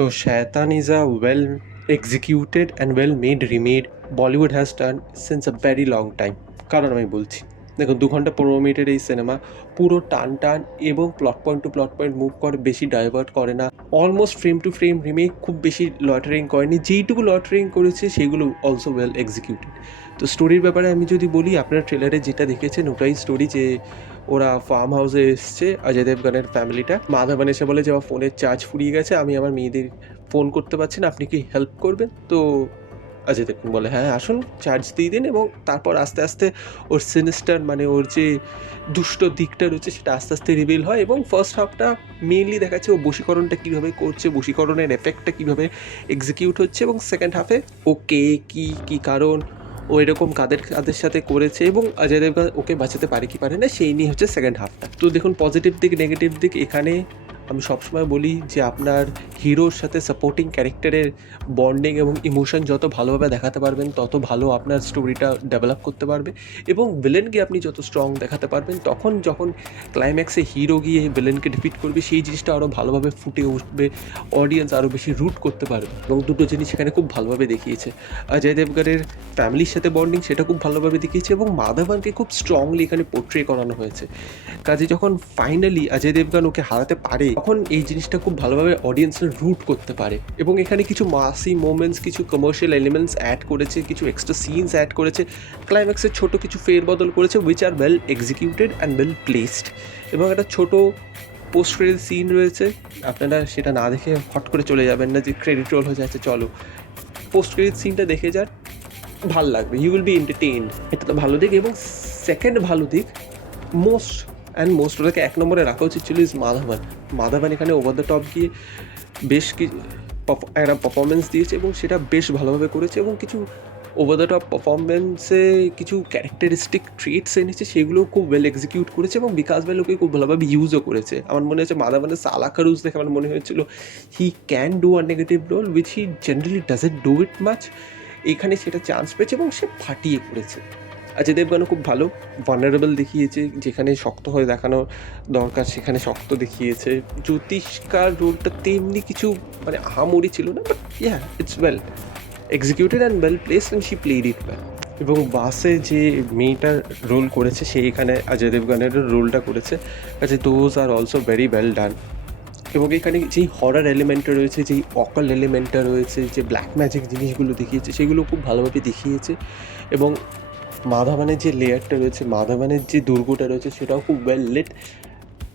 তো শয়তান is a well executed and well made remade Bollywood has done since a very long time। কারণ আমি বলছি, দেখুন 2 ঘন্টা 15 মিনিটের এই সিনেমা পুরো টান এবং plot point to plot point move করে, বেশি ডাইভার্ট করে না, almost frame to frame remake, খুব বেশি লটারিং করেনি, যেইটুকু লটারিং করেছে সেগুলো অলসো ওয়েল এক্সিকিউটেড। তো স্টোরির ব্যাপারে আমি যদি বলি, আপনার ট্রেলারে যেটা দেখেছেন ওটাই স্টোরি, যে ওরা ফার্ম হাউসে এসছে অজয় দেবগনের ফ্যামিলিটা। মাধবন এসে বলে যে আমার ফোনের চার্জ ফুরিয়ে গেছে, আমি আমার মেয়েদের ফোন করতে পারছি না, আপনি কি হেল্প করবেন? তো অজয় দেবগন বলে হ্যাঁ আসুন, চার্জ দিয়ে দিন। এবং তারপর আস্তে আস্তে ওর সিনিস্টার, মানে ওর যে দুষ্ট দিকটা রয়েছে সেটা আস্তে আস্তে রিভিল হয়। এবং ফার্স্ট হাফটা মেইনলি দেখাচ্ছে ও বশীকরণটা কীভাবে করছে, বশীকরণের এফেক্টটা কীভাবে এক্সিকিউট হচ্ছে, এবং সেকেন্ড হাফে ও কে কী কারণ ও এরকম কাদের সাথে করেছে, এবং অজয় দেবগন ওকে বাঁচাতে পারে কি পারে না, সেই নিয়ে হচ্ছে সেকেন্ড হাফটা। তো দেখুন, পজিটিভ দিক নেগেটিভ দিক এখানে আমি সবসময় বলি যে আপনার হিরোর সাথে সাপোর্টিং ক্যারেক্টারের বন্ডিং এবং ইমোশন যত ভালোভাবে দেখাতে পারবেন তত ভালো আপনার স্টোরিটা ডেভেলপ করতে পারবে। এবং ভিলেনকে আপনি যত স্ট্রং দেখাতে পারবেন, তখন যখন ক্লাইম্যাক্সে হিরো গিয়ে ভিলেনকে ডিফিট করবে সেই জিনিসটা আরও ভালোভাবে ফুটে উঠবে, অডিয়েন্স আরও বেশি রুট করতে পারবে। এবং দুটো জিনিস এখানে খুব ভালোভাবে দেখিয়েছে। অজয় দেবগনের ফ্যামিলির সাথে বন্ডিং সেটা খুব ভালোভাবে দেখিয়েছে, এবং মাধবনকে খুব স্ট্রংলি এখানে পোর্ট্রে করানো হয়েছে। কাজে যখন ফাইনালি অজয় দেবগন ওকে হারাতে পারে, তখন এই জিনিসটা খুব ভালোভাবে অডিয়েন্সরা রুট করতে পারে। এবং এখানে কিছু মাসি মোমেন্টস, কিছু কমার্শিয়াল এলিমেন্টস অ্যাড করেছে, কিছু এক্সট্রা সিনস অ্যাড করেছে, ক্লাইম্যাক্সে ছোটো কিছু ফেরবদল করেছে, which are well executed and well placed. এবং একটা ছোটো পোস্ট ক্রেডিট সিন রয়েছে, আপনারা সেটা না দেখে হট করে চলে যাবেন না যে ক্রেডিট রোল হয়ে যাচ্ছে, চলো পোস্ট ক্রেডিট সিনটা দেখে যান, ভাল লাগবে, ইউ উইল বি এন্টারটেইনড। এটা তো ভালো দিক। এবং সেকেন্ড ভালো দিক, মোস্ট ওটাকে এক নম্বরে রাখা উচিত ছিল ইজ মাধবন এখানে ওভার দ্য টপ গিয়ে বেশ একটা পারফরমেন্স দিয়েছে, এবং সেটা বেশ ভালোভাবে করেছে। এবং কিছু ওভার দ্য টপ পারফরমেন্সে কিছু ক্যারেক্টারিস্টিক ট্রেটস এনেছে, সেগুলো খুব ওয়েল এক্সিকিউট করেছে, এবং বিকাশ বেলোকে খুব ভালোভাবে ইউজও করেছে। আমার মনে হচ্ছে মাধবনের সালা খারুজ দেখে আমার মনে হয়েছিল he can do a negative role which he generally doesn't do it much. এখানে সেটা চান্স পেয়েছে এবং সে ফাটিয়ে করেছে। অজয় দেবগনও খুব ভালো ভালনারেবল দেখিয়েছে, যেখানে শক্ত হয়ে দেখানো দরকার সেখানে শক্ত দেখিয়েছে। জ্যোতিষ্কার রোলটা তেমনি কিছু মানে আহামরি ছিল না, but yeah it's well executed and well placed and she played it well. এবং বাসে যে মেয়েটার রোল করেছে সে এখানে অজয় দেবগনের রোলটা করেছে, কাজে those are also very well done. এবং এখানে যেই হরার এলিমেন্টটা রয়েছে, যেই অকাল এলিমেন্টটা রয়েছে, যে ব্ল্যাক ম্যাজিক জিনিসগুলো দেখিয়েছে সেগুলো খুব ভালোভাবে দেখিয়েছে। এবং মাধবনের যে লেয়ারটা রয়েছে, মাধবনের যে দুর্গটা রয়েছে সেটাও খুব well lit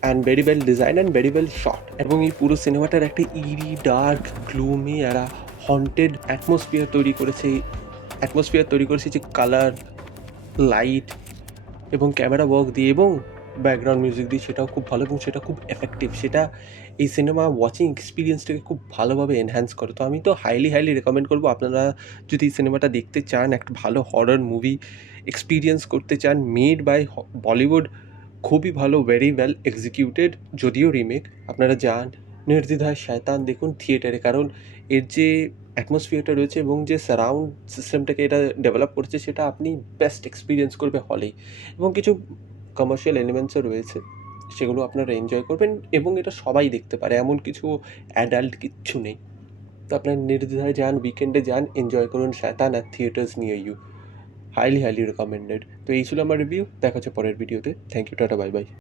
and very well design and very well shot. এবং এই পুরো সিনেমাটার একটা ইরি ডার্ক গ্লুমি একটা হন্টেড অ্যাটমসফিয়ার তৈরি করেছে, যে কালার, লাইট এবং ক্যামেরা ওয়ার্ক দিয়ে এবং ব্যাকগ্রাউন্ড মিউজিক দিয়ে, সেটাও খুব ভালো এবং সেটা খুব এফেক্টিভ। সেটা এই সিনেমা ওয়াচিং এক্সপিরিয়েন্সটাকে খুব ভালোভাবে এনহ্যান্স করে। তো আমি তো হাইলি রেকমেন্ড করবো, আপনারা যদি এই সিনেমাটা দেখতে চান, একটা ভালো হরর মুভি এক্সপিরিয়েন্স করতে চান মেড বাই বলিউড, খুবই ভালো, ভেরি ওয়েল এক্সিকিউটেড, যদিও রিমেক, আপনারা যান নির্দ্বিধায় শয়তান দেখুন থিয়েটারে। কারণ এর যে অ্যাটমসফিয়ারটা রয়েছে এবং যে সারাউন্ড সিস্টেমটাকে এটা ডেভেলপ করছে সেটা আপনি বেস্ট এক্সপিরিয়েন্স করবে হলেই। এবং কিছু কমার্শিয়াল এলিমেন্টসও রয়েছে, সেগুলো আপনারা এনজয় করবেন, এবং এটা সবাই দেখতে পারে, এমন কিছু অ্যাডাল্ট কিচ্ছু নেই। তো আপনার নির্দ্বিধায় যান, উইকেন্ডে যান, এনজয় করুন Shaitaan at theatres near you. Highly recommended. তো এই ছিল আমার রিভিউ, দেখা হচ্ছে পরের ভিডিওতে। Thank you, tata, bye by.